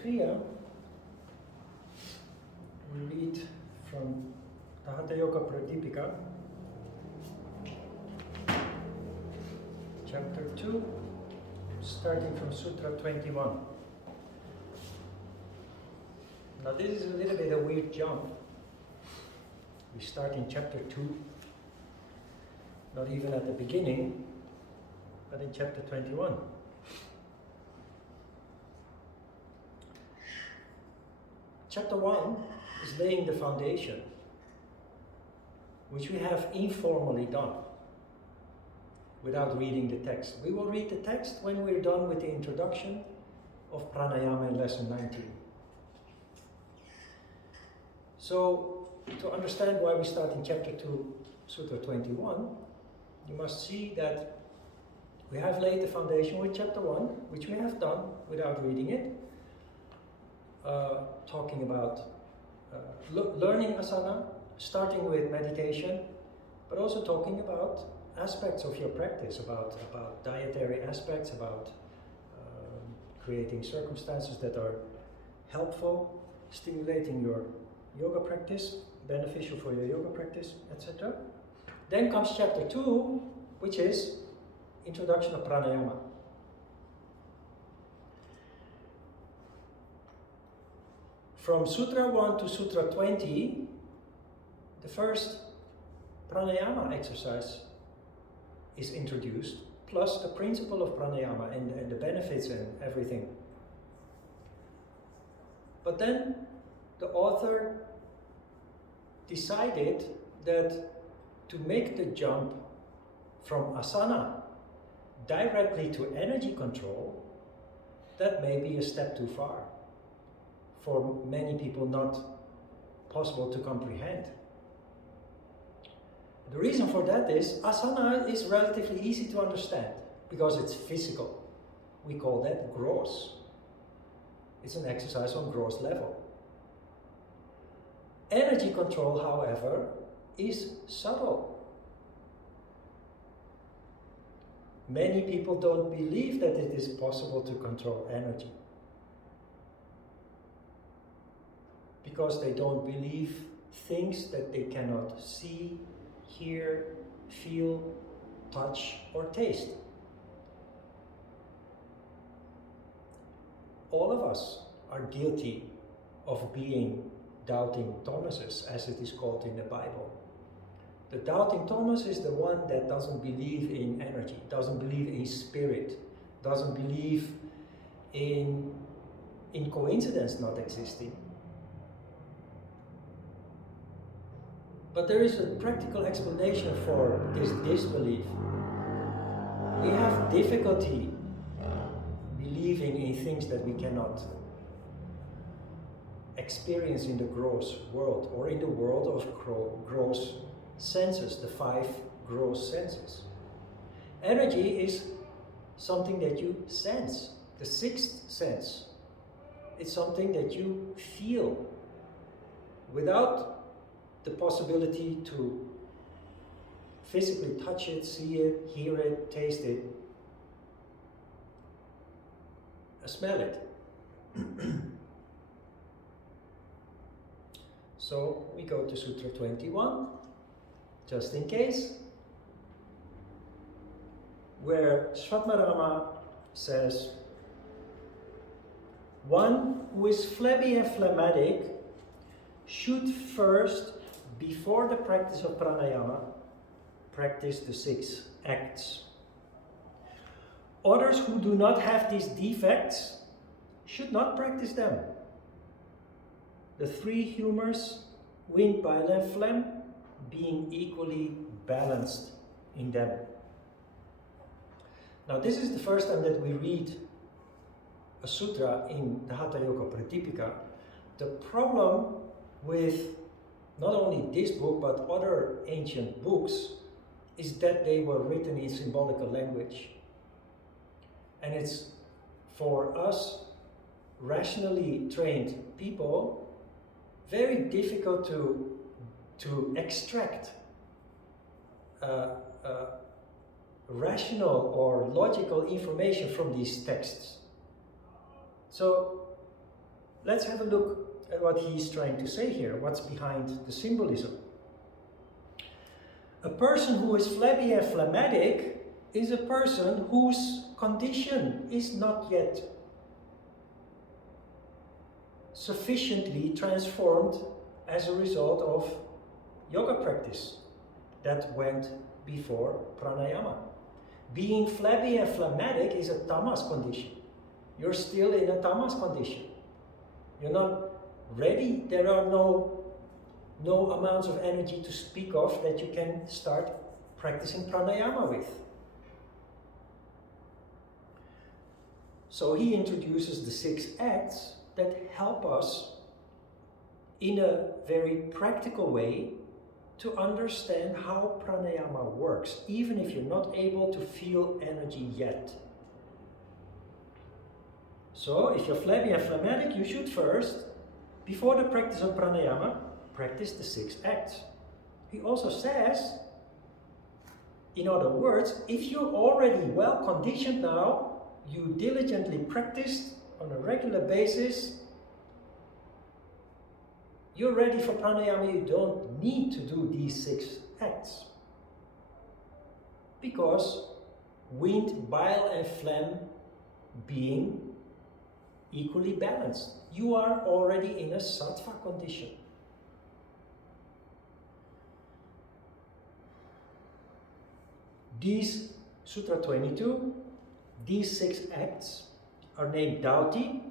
Kriya, we read from the Hatha Yoga Pradipika, chapter 2, starting from Sutra 21. Now this is a little bit a weird jump. We start in chapter 2, not even at the beginning, but in chapter 21. Chapter 1 is laying the foundation, which we have informally done, without reading the text. We will read the text when we're done with the introduction of pranayama in lesson 19. So, to understand why we start in chapter 2, Sutra 21, you must see that we have laid the foundation with chapter 1, which we have done without reading it, talking about learning asana, starting with meditation, but also talking about aspects of your practice, about dietary aspects, about creating circumstances that are helpful, stimulating your yoga practice, beneficial for your yoga practice, etc. Then comes chapter 2, which is introduction of pranayama. From Sutra 1 to Sutra 20, the first pranayama exercise is introduced, plus the principle of pranayama and the benefits and everything. But then the author decided that to make the jump from asana directly to energy control, that may be a step too far. For many people, not possible to comprehend. The reason for that is asana is relatively easy to understand because it's physical. We call that gross. It's an exercise on gross level. Energy control, however, is subtle. Many people don't believe that it is possible to control energy, because they don't believe things that they cannot see, hear, feel, touch, or taste. All of us are guilty of being doubting Thomases, as it is called in the Bible. The doubting Thomas is the one that doesn't believe in energy, doesn't believe in spirit, doesn't believe in coincidence not existing. But there is a practical explanation for this disbelief. We have difficulty believing in things that we cannot experience in the gross world, or in the world of gross senses, the 5 gross senses. Energy is something that you sense, the 6th sense. It's something that you feel without the possibility to physically touch it, see it, hear it, taste it, smell it. So we go to Sutra 21, just in case, where Svatmarama says, one who is flabby and phlegmatic should first, before the practice of pranayama, practice the 6 acts. Others who do not have these defects should not practice them. The 3 humors, wind, bile, and phlegm, being equally balanced in them. Now this is the first time that we read a sutra in the Hatha Yoga Pradipika. The problem with not only this book but other ancient books is that they were written in symbolical language. And it's for us rationally trained people very difficult to extract rational or logical information from these texts. So let's have a look at what he's trying to say here, what's behind the symbolism. A person who is flabby and phlegmatic is a person whose condition is not yet sufficiently transformed as a result of yoga practice that went before pranayama. Being flabby and phlegmatic is a tamas condition. You're still in a tamas condition. You're not ready. There are no amounts of energy to speak of that you can start practicing pranayama with. So he introduces the 6 acts that help us in a very practical way to understand how pranayama works, even if you're not able to feel energy yet. So, if you're flabby and phlegmatic, you should first, before the practice of pranayama, practice the 6 acts. He also says, in other words, if you're already well conditioned now, you diligently practiced on a regular basis, you're ready for pranayama, you don't need to do these 6 acts. Because wind, bile and phlegm being equally balanced, you are already in a sattva condition. These, Sutra 22, these 6 acts are named Dhauti,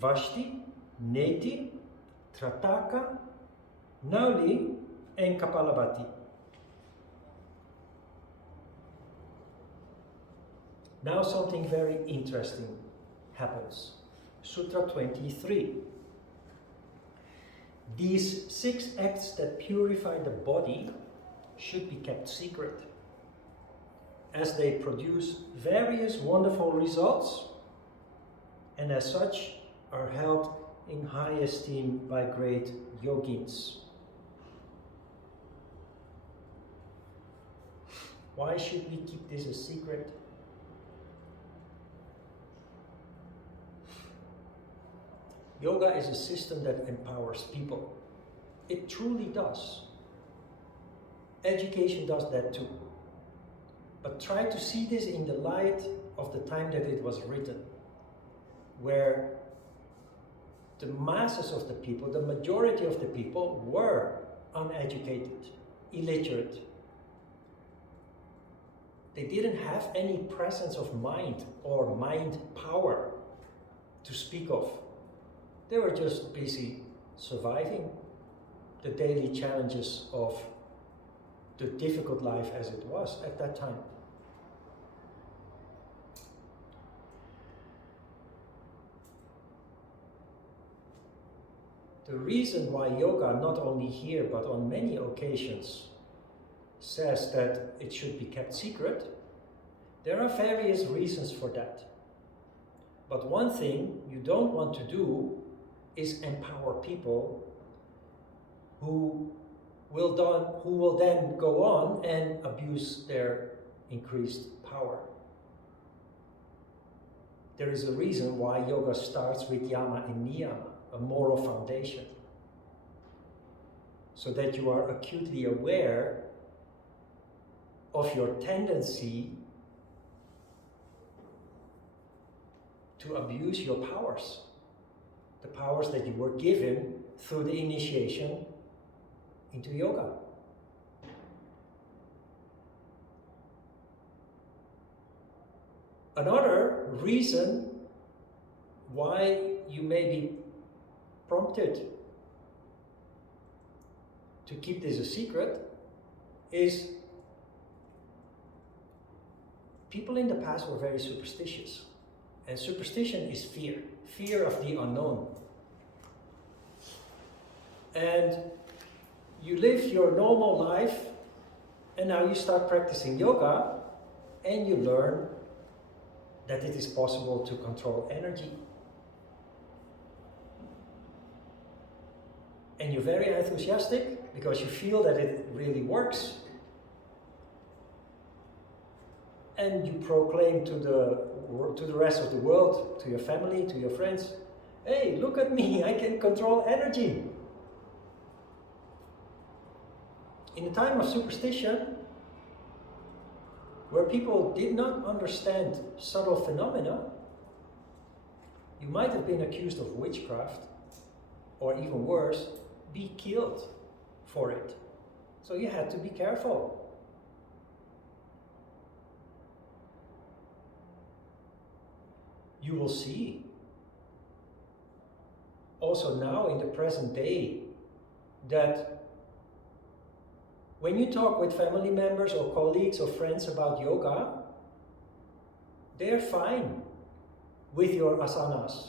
Vashti, Neti, Trataka, Nauli, and Kapalabhati. Now something very interesting happens. Sutra 23. These 6 acts that purify the body should be kept secret, as they produce various wonderful results, and as such are held in high esteem by great yogins. Why should we keep this a secret? Yoga is a system that empowers people. It truly does. Education does that too. But try to see this in the light of the time that it was written, where the masses of the people, the majority of the people, were uneducated, illiterate. They didn't have any presence of mind or mind power to speak of. They were just busy surviving the daily challenges of the difficult life as it was at that time. The reason why yoga, not only here but on many occasions, says that it should be kept secret, there are various reasons for that. But one thing you don't want to do is empower people who will then go on and abuse their increased power. There is a reason why yoga starts with yama and niyama, a moral foundation, so that you are acutely aware of your tendency to abuse your powers, the powers that you were given through the initiation into yoga. Another reason why you may be prompted to keep this a secret is people in the past were very superstitious. And superstition is fear, fear of the unknown. And you live your normal life, and now you start practicing yoga, and you learn that it is possible to control energy. And you're very enthusiastic because you feel that it really works. And you proclaim to the rest of the world, to your family, to your friends, Hey, look at me, I can control energy. In a time of superstition, where people did not understand subtle phenomena, you might have been accused of witchcraft, or even worse, be killed for it. So you had to be careful. You will see, also now in the present day, that when you talk with family members or colleagues or friends about yoga, they're fine with your asanas,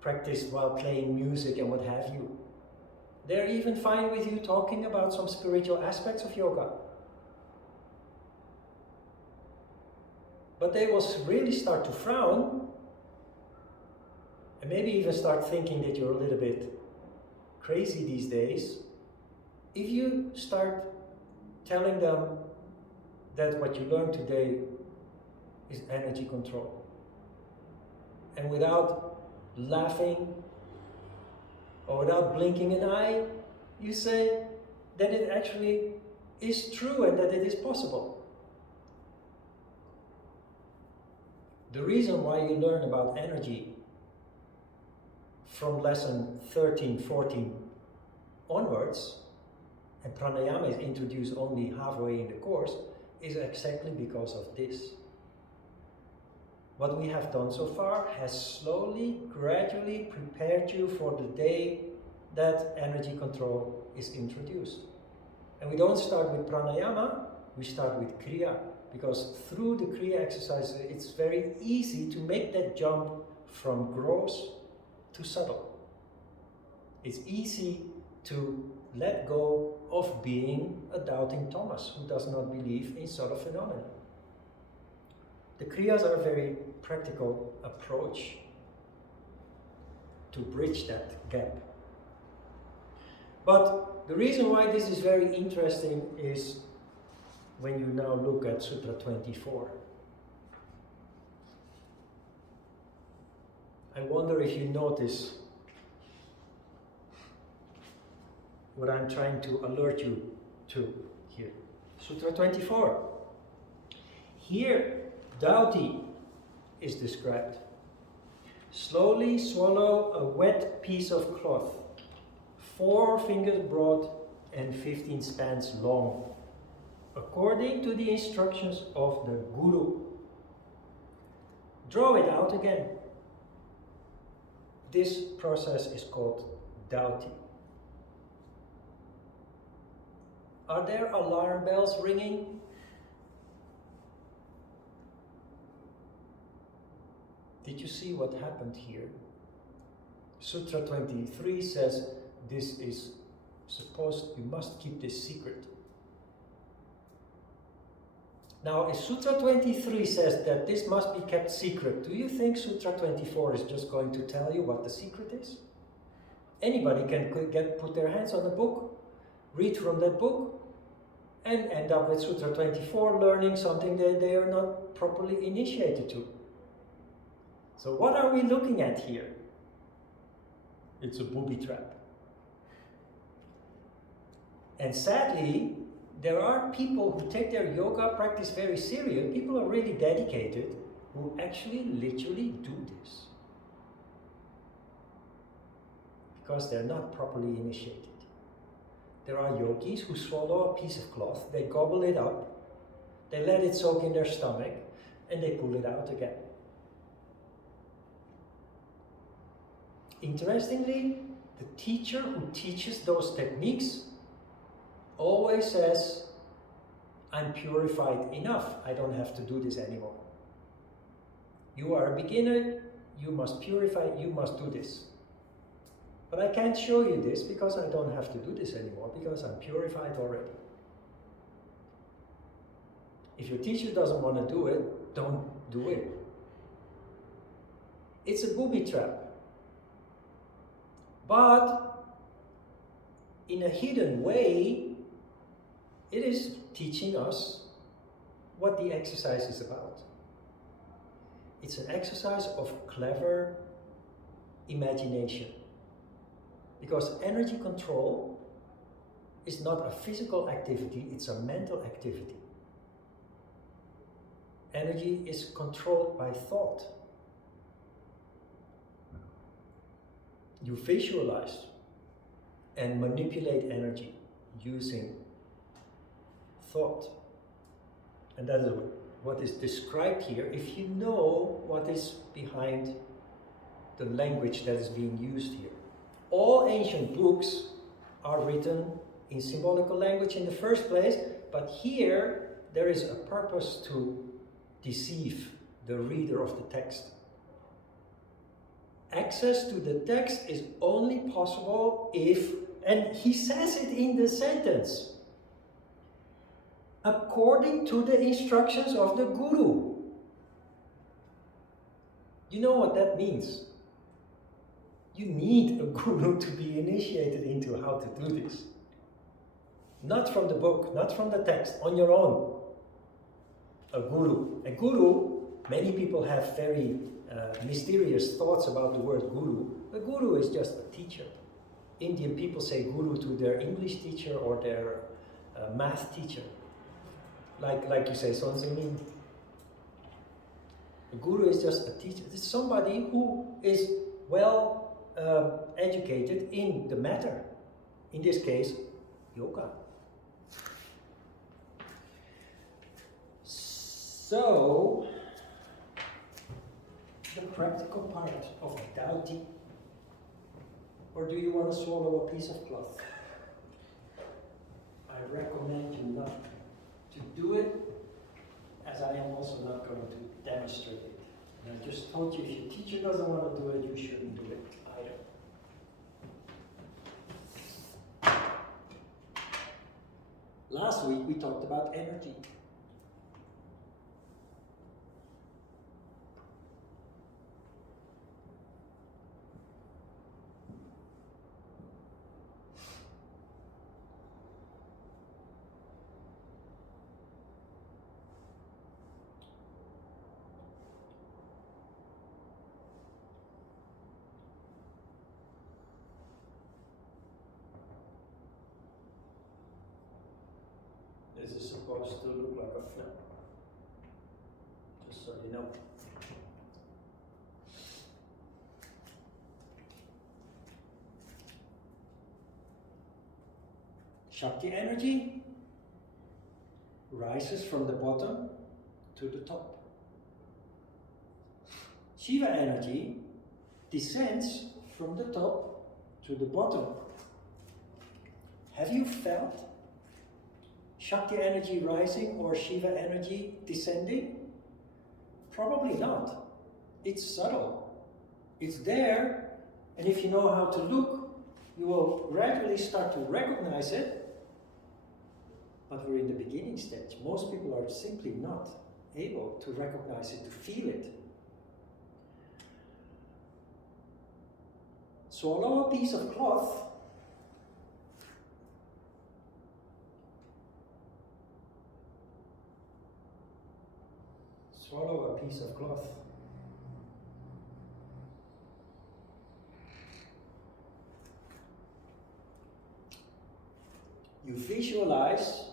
practiced while playing music and what have you. They're even fine with you talking about some spiritual aspects of yoga. But they will really start to frown, and maybe even start thinking that you're a little bit crazy these days, if you start telling them that what you learned today is energy control. And without laughing or without blinking an eye, you say that it actually is true and that it is possible. The reason why you learn about energy from lesson 13, 14 onwards, and pranayama is introduced only halfway in the course, is exactly because of this. What we have done so far has slowly, gradually prepared you for the day that energy control is introduced. And we don't start with pranayama, we start with Kriya, because through the Kriya exercise it's very easy to make that jump from gross to subtle. It's easy to let go of being a doubting Thomas who does not believe in subtle phenomena. The Kriyas are a very practical approach to bridge that gap. But the reason why this is very interesting is when you now look at Sutra 24. I wonder if you notice what I'm trying to alert you to here. Sutra 24. Here, Dhauti is described. Slowly swallow a wet piece of cloth, 4 fingers broad and 15 spans long, according to the instructions of the Guru. Draw it out again. This process is called Dhauti. Are there alarm bells ringing? Did you see what happened here? Sutra 23 says this is you must keep this secret. Now, if Sutra 23 says that this must be kept secret, do you think Sutra 24 is just going to tell you what the secret is? Anybody can put their hands on a book, read from that book, and end up with Sutra 24 learning something that they are not properly initiated to. So what are we looking at here? It's a booby trap. And sadly, there are people who take their yoga practice very serious. People are really dedicated who actually literally do this because they're not properly initiated. There are yogis who swallow a piece of cloth, they gobble it up, they let it soak in their stomach, and they pull it out again. Interestingly, the teacher who teaches those techniques always says, I'm purified enough, I don't have to do this anymore. You are a beginner, you must purify, you must do this. But I can't show you this because I don't have to do this anymore, because I'm purified already. If your teacher doesn't want to do it, don't do it. It's a booby trap. But in a hidden way, it is teaching us what the exercise is about. It's an exercise of clever imagination. Because energy control is not a physical activity, it's a mental activity. Energy is controlled by thought. You visualize and manipulate energy using thought. And that is what is described here, if you know what is behind the language that is being used here. All ancient books are written in symbolical language in the first place, but here there is a purpose to deceive the reader of the text. Access to the text is only possible if, and he says it in the sentence, according to the instructions of the Guru. You know what that means? You need a Guru to be initiated into how to do this. Not from the book, not from the text, on your own. A Guru. A Guru, many people have very mysterious thoughts about the word Guru. A Guru is just a teacher. Indian people say Guru to their English teacher or their math teacher. Like you say, Sonsemin. A Guru is just a teacher. It's somebody who is well educated in the matter. In this case, yoga. So, the practical part of Dhauti, or do you want to swallow a piece of cloth? I recommend you not to do it, as I am also not going to demonstrate it. And I just told you, if your teacher doesn't want to do it, you shouldn't do it either. Last week we talked about energy. This is supposed to look like a flip, just so you know. Shakti energy rises from the bottom to the top. Shiva energy descends from the top to the bottom. Have you felt Shakti energy rising or Shiva energy descending? Probably not. It's subtle. It's there, and if you know how to look, you will gradually start to recognize it. But we're in the beginning stage. Most people are simply not able to recognize it, to feel it. Swallow a piece of cloth. Swallow a piece of cloth. You visualize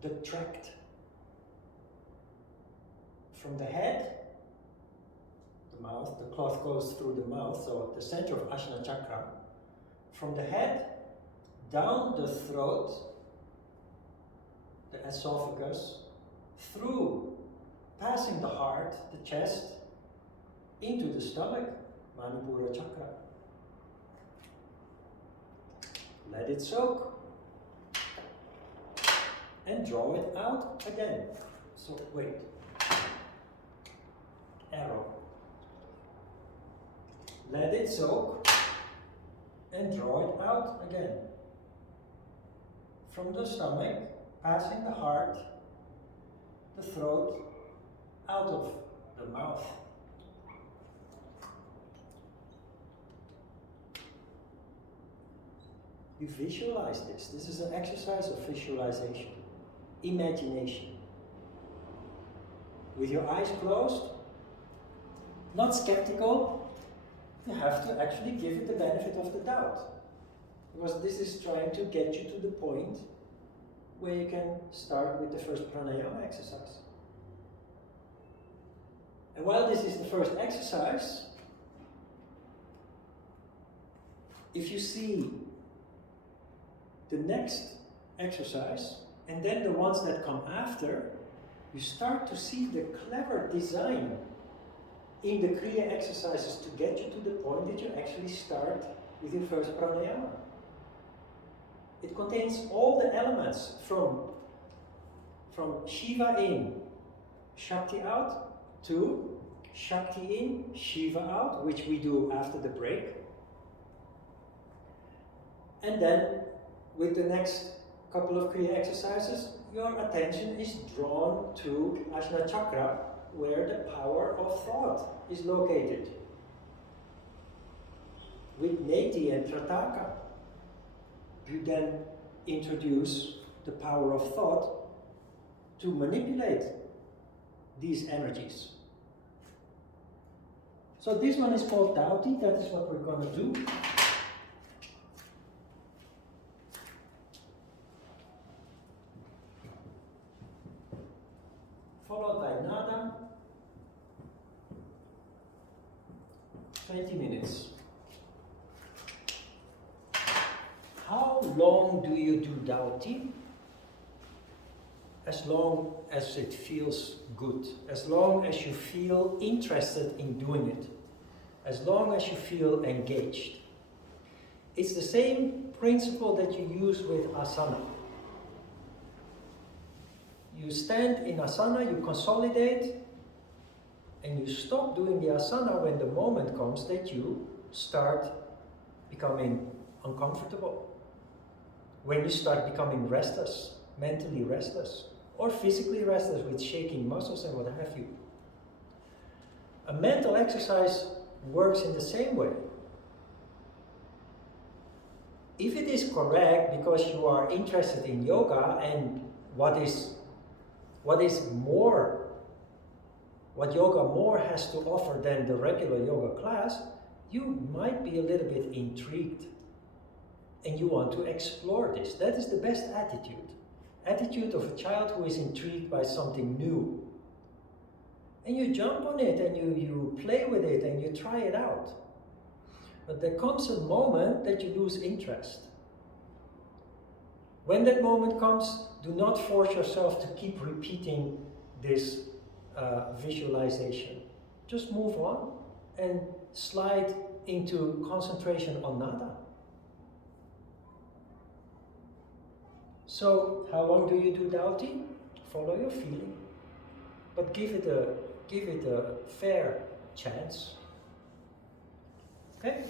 the tract from the head, the mouth, the cloth goes through the mouth, so the center of Ajna Chakra, from the head down the throat, the esophagus, through passing the heart, the chest, into the stomach, Manipura Chakra. Let it soak. And draw it out again. So wait. Arrow. Let it soak. And draw it out again. From the stomach, passing the heart, the throat, out of the mouth. You visualize this. This is an exercise of visualization, imagination. With your eyes closed, not skeptical, you have to actually give it the benefit of the doubt. Because this is trying to get you to the point where you can start with the first pranayama exercise. And while this is the first exercise, if you see the next exercise and then the ones that come after, you start to see the clever design in the Kriya exercises to get you to the point that you actually start with your first pranayama. It contains all the elements from Shiva in, Shakti out, to Shakti in, Shiva out, which we do after the break. And then, with the next couple of Kriya exercises, your attention is drawn to Ajna Chakra, where the power of thought is located. With Neti and Trataka, you then introduce the power of thought to manipulate these energies. So this one is called Dhauti, that is what we're going to do. Followed by Nada, 20 minutes. How long do you do Dhauti? As long as it feels good, as long as you feel interested in doing it, as long as you feel engaged. It's the same principle that you use with asana. You stand in asana, you consolidate, and you stop doing the asana when the moment comes that you start becoming uncomfortable. When you start becoming restless, mentally restless, or physically restless with shaking muscles and what have you. A mental exercise works in the same way. If it is correct because you are interested in yoga and what yoga more has to offer than the regular yoga class, you might be a little bit intrigued and you want to explore this. That is the best attitude. Attitude of a child who is intrigued by something new. And you jump on it and you play with it and you try it out. But there comes a moment that you lose interest. When that moment comes, do not force yourself to keep repeating this visualization. Just move on and slide into concentration on nada. So, how long do you do Dhauti? Follow your feeling, but give it a fair chance. Okay?